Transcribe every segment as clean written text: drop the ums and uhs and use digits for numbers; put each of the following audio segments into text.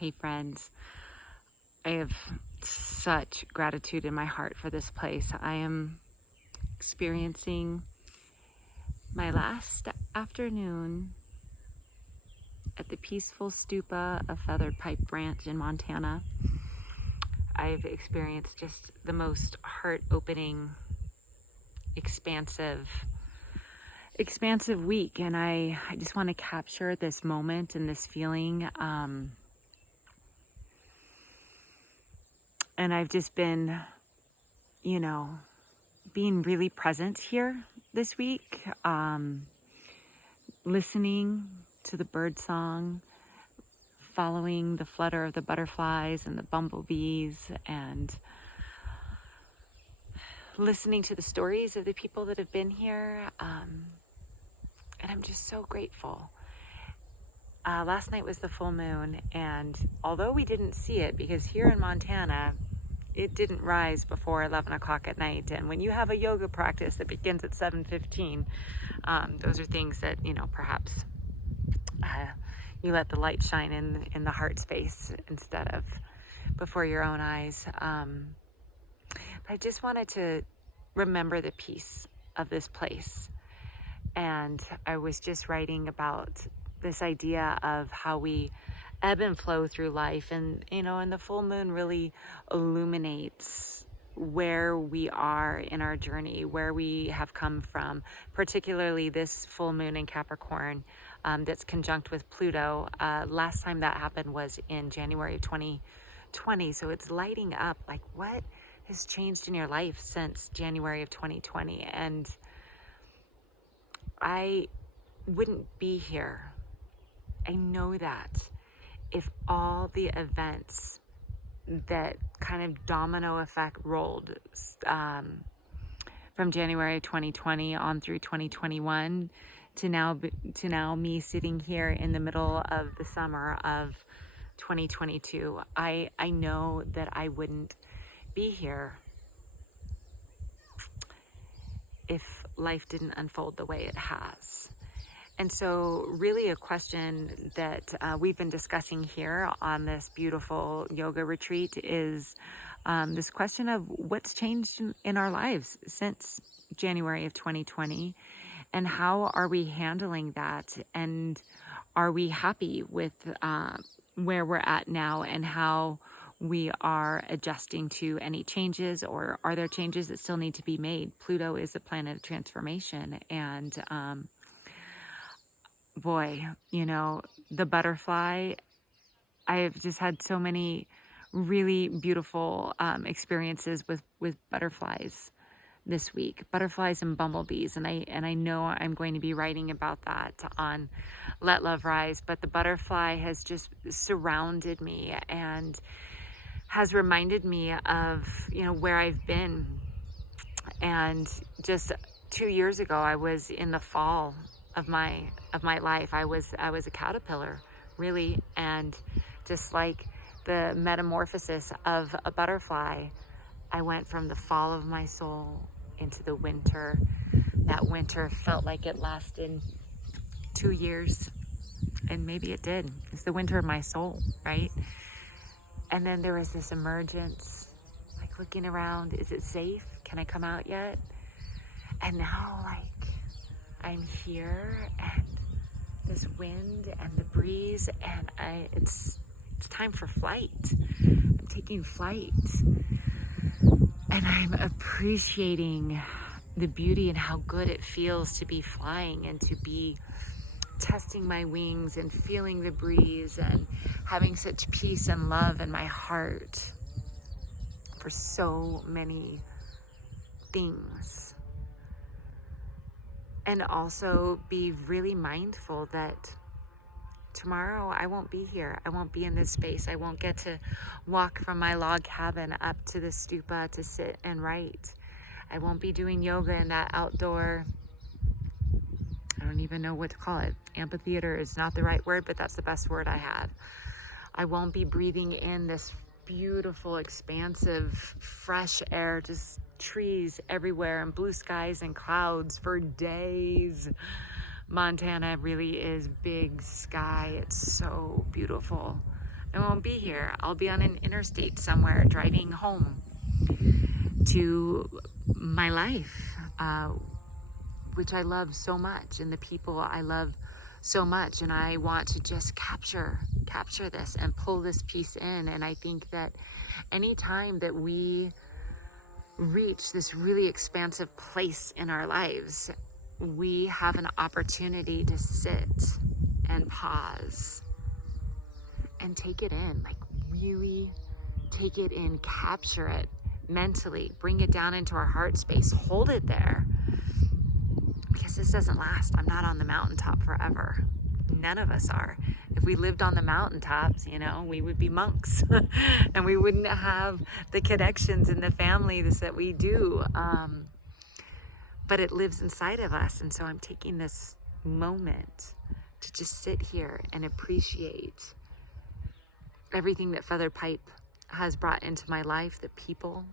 Hey friends, I have such gratitude in my heart for this place. I am experiencing my last afternoon at the peaceful stupa of Feathered Pipe Branch in Montana. I've experienced just the most heart-opening, expansive week, and I just want to capture this moment and this feeling. And I've just been, being really present here this week, listening to the bird song, following the flutter of the butterflies and the bumblebees, and listening to the stories of the people that have been here. And I'm just so grateful. Last night was the full moon, and although we didn't see it, because here in Montana, it didn't rise before 11 o'clock at night. And when you have a yoga practice that begins at 7:15, those are things that, perhaps you let the light shine in the heart space instead of before your own eyes. But I just wanted to remember the peace of this place. And I was just writing about this idea of how we ebb and flow through life, and and the full moon really illuminates where we are in our journey, where we have come from, particularly this full moon in Capricorn that's conjunct with Pluto. Last time that happened was in January of 2020, so it's lighting up like what has changed in your life since January of 2020. And I wouldn't be here, I know that, if all the events that kind of domino effect rolled from January 2020 on through 2021 to now me sitting here in the middle of the summer of 2022, I know that I wouldn't be here if life didn't unfold the way it has. And so really a question that we've been discussing here on this beautiful yoga retreat is this question of what's changed in our lives since January of 2020, and how are we handling that, and are we happy with where we're at now, and how we are adjusting to any changes, or are there changes that still need to be made? Pluto is a planet of transformation, and boy, the butterfly, I have just had so many really beautiful experiences with butterflies this week, butterflies and bumblebees. And I know I'm going to be writing about that on Let Love Rise, but the butterfly has just surrounded me and has reminded me of, where I've been. And just 2 years ago, I was in the fall of my life. I was a caterpillar, really, and just like the metamorphosis of a butterfly, I went from the fall of my soul into the winter. That winter felt like it lasted 2 years, and maybe it did. It's the winter of my soul, right? And then there was this emergence, like looking around, is it safe? Can I come out yet? And now, I'm here, and this wind and the breeze, and it's time for flight. I'm taking flight, and I'm appreciating the beauty and how good it feels to be flying and to be testing my wings and feeling the breeze and having such peace and love in my heart for so many things. And also be really mindful that tomorrow I won't be here. I won't be in this space. I won't get to walk from my log cabin up to the stupa to sit and write. I won't be doing yoga in that outdoor, I don't even know what to call it. Amphitheater is not the right word, but that's the best word I have. I won't be breathing in this beautiful, expansive, fresh air, just trees everywhere and blue skies and clouds for days. Montana really is big sky. It's so beautiful. I won't be here. I'll be on an interstate somewhere driving home to my life, which I love so much, and the people I love so much. And I want to just capture this and pull this piece in. And I think that anytime that we reach this really expansive place in our lives, we have an opportunity to sit and pause and take it in, like really take it in, capture it mentally, bring it down into our heart space, hold it there, because this doesn't last. I'm not on the mountaintop forever. None of us are. If we lived on the mountaintops, we would be monks and we wouldn't have the connections and the families that we do. But it lives inside of us. And so I'm taking this moment to just sit here and appreciate everything that Feathered Pipe has brought into my life, the people,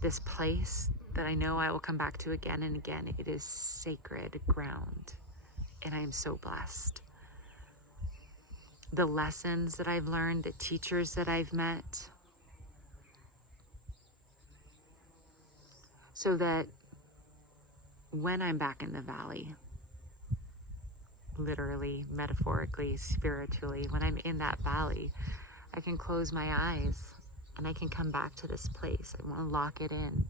this place that I know I will come back to again and again. It is sacred ground, and I am so blessed. The lessons that I've learned, the teachers that I've met, so that when I'm back in the valley, literally, metaphorically, spiritually, when I'm in that valley, I can close my eyes and I can come back to this place. I want to lock it in.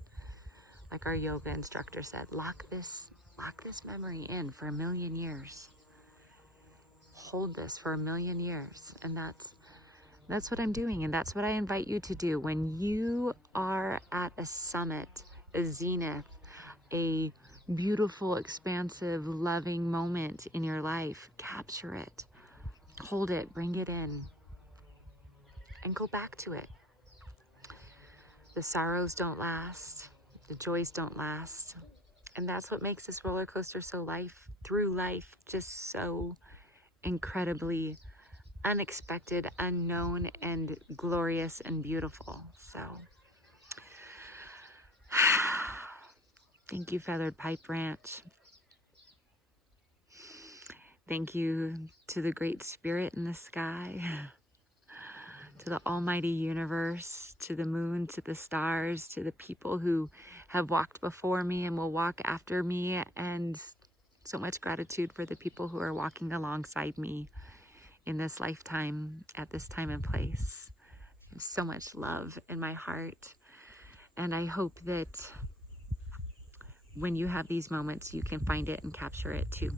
Like our yoga instructor said, lock this memory in for 1,000,000 years. Hold this for 1,000,000 years. And that's what I'm doing. And that's what I invite you to do. When you are at a summit, a zenith, a beautiful, expansive, loving moment in your life, capture it, hold it, bring it in, and go back to it. The sorrows don't last, the joys don't last, and that's what makes this roller coaster through life just so incredibly unexpected, unknown, and glorious and beautiful. So thank you, Feathered Pipe Ranch. Thank you to the Great Spirit in the sky, to the almighty universe, to the moon, to the stars, to the people who have walked before me and will walk after me, and so much gratitude for the people who are walking alongside me in this lifetime, at this time and place. There's so much love in my heart, and I hope that when you have these moments, you can find it and capture it too.